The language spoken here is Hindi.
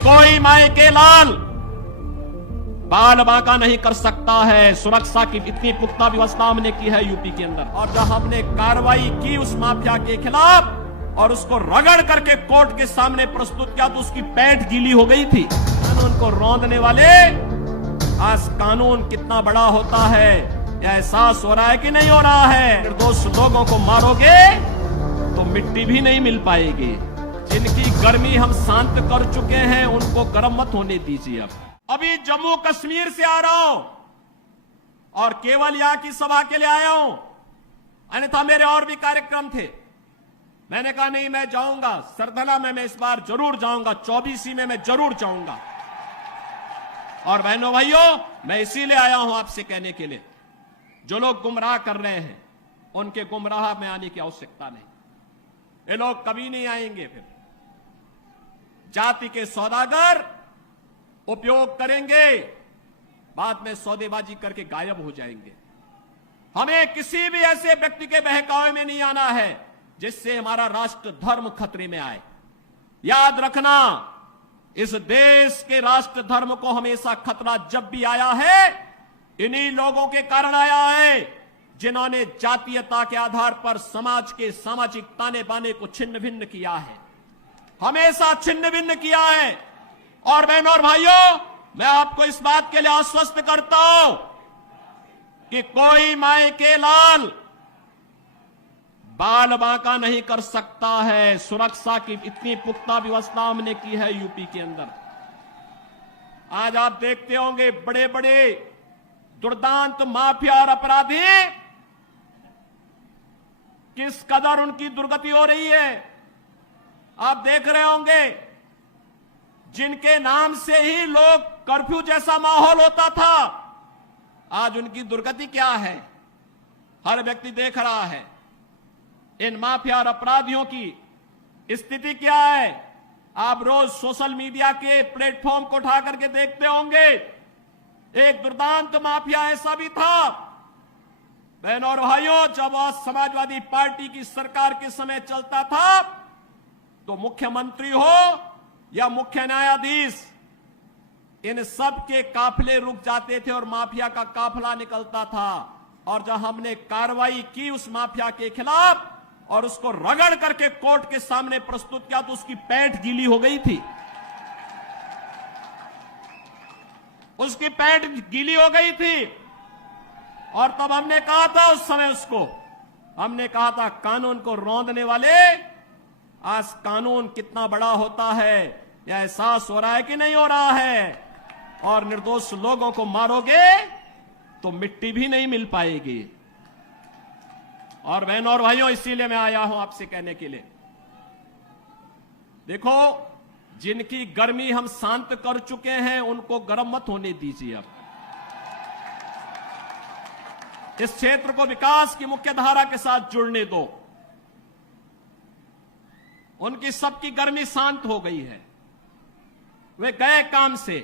कोई माए के लाल बाल बांका नहीं कर सकता है। सुरक्षा की इतनी पुख्ता व्यवस्था हमने की है यूपी के अंदर, और जब हमने कार्रवाई की उस माफिया के खिलाफ और उसको रगड़ करके कोर्ट के सामने प्रस्तुत किया तो उसकी पैंट गीली हो गई थी। कानून को रौंदने वाले, आज कानून कितना बड़ा होता है यह एहसास हो रहा है कि नहीं हो रहा है। निर्दोष लोगों को मारोगे तो मिट्टी भी नहीं मिल पाएगी। जिनकी गर्मी हम शांत कर चुके हैं उनको गर्म मत होने दीजिए। अभी जम्मू कश्मीर से आ रहा हूं और केवल यहां की सभा के लिए आया हूं, अन्यथा मेरे और भी कार्यक्रम थे। मैंने कहा नहीं, मैं जाऊंगा सरधना में, मैं इस बार जरूर जाऊंगा, 24 में मैं जरूर जाऊंगा। और बहनों भाइयों, मैं इसीलिए आया हूं आपसे कहने के लिए, जो लोग गुमराह कर रहे हैं उनके गुमराह में आने की आवश्यकता नहीं। ये लोग कभी नहीं आएंगे। फिर जाति के सौदागर उपयोग करेंगे, बाद में सौदेबाजी करके गायब हो जाएंगे। हमें किसी भी ऐसे व्यक्ति के बहकावे में नहीं आना है जिससे हमारा राष्ट्र धर्म खतरे में आए। याद रखना, इस देश के राष्ट्र धर्म को हमेशा खतरा जब भी आया है इन्हीं लोगों के कारण आया है, जिन्होंने जातीयता के आधार पर समाज के सामाजिक ताने बाने को छिन्न भिन्न किया है, हमेशा छिन्न भिन्न किया है। और बहनों और भाइयों, मैं आपको इस बात के लिए आश्वस्त करता हूं कि कोई माए के लाल बाल बांका नहीं कर सकता है। सुरक्षा की इतनी पुख्ता व्यवस्था हमने की है यूपी के अंदर। आज आप देखते होंगे बड़े बड़े दुर्दांत माफिया और अपराधी किस कदर उनकी दुर्गति हो रही है। आप देख रहे होंगे, जिनके नाम से ही लोग कर्फ्यू जैसा माहौल होता था, आज उनकी दुर्गति क्या है हर व्यक्ति देख रहा है। इन माफिया और अपराधियों की स्थिति क्या है आप रोज सोशल मीडिया के प्लेटफॉर्म को उठा करके देखते होंगे। एक दुर्दांत माफिया ऐसा भी था, बहनों और भाइयों, जब आज समाजवादी पार्टी की सरकार के समय चलता था तो मुख्यमंत्री हो या मुख्य न्यायाधीश, इन सब के काफिले रुक जाते थे और माफिया का काफिला निकलता था। और जब हमने कार्रवाई की उस माफिया के खिलाफ और उसको रगड़ करके कोर्ट के सामने प्रस्तुत किया तो उसकी पैंट गीली हो गई थी। उसकी पैंट गीली हो गई थी। और तब हमने कहा था, उस समय उसको हमने कहा था, कानून को रौंदने वाले, आज कानून कितना बड़ा होता है यह एहसास हो रहा है कि नहीं हो रहा है। और निर्दोष लोगों को मारोगे तो मिट्टी भी नहीं मिल पाएगी। और बहनों और भाइयों, इसीलिए मैं आया हूं आपसे कहने के लिए, देखो, जिनकी गर्मी हम शांत कर चुके हैं उनको गर्म मत होने दीजिए। अब इस क्षेत्र को विकास की मुख्य धारा के साथ जुड़ने दो। उनकी सबकी गर्मी शांत हो गई है, वे गए काम से।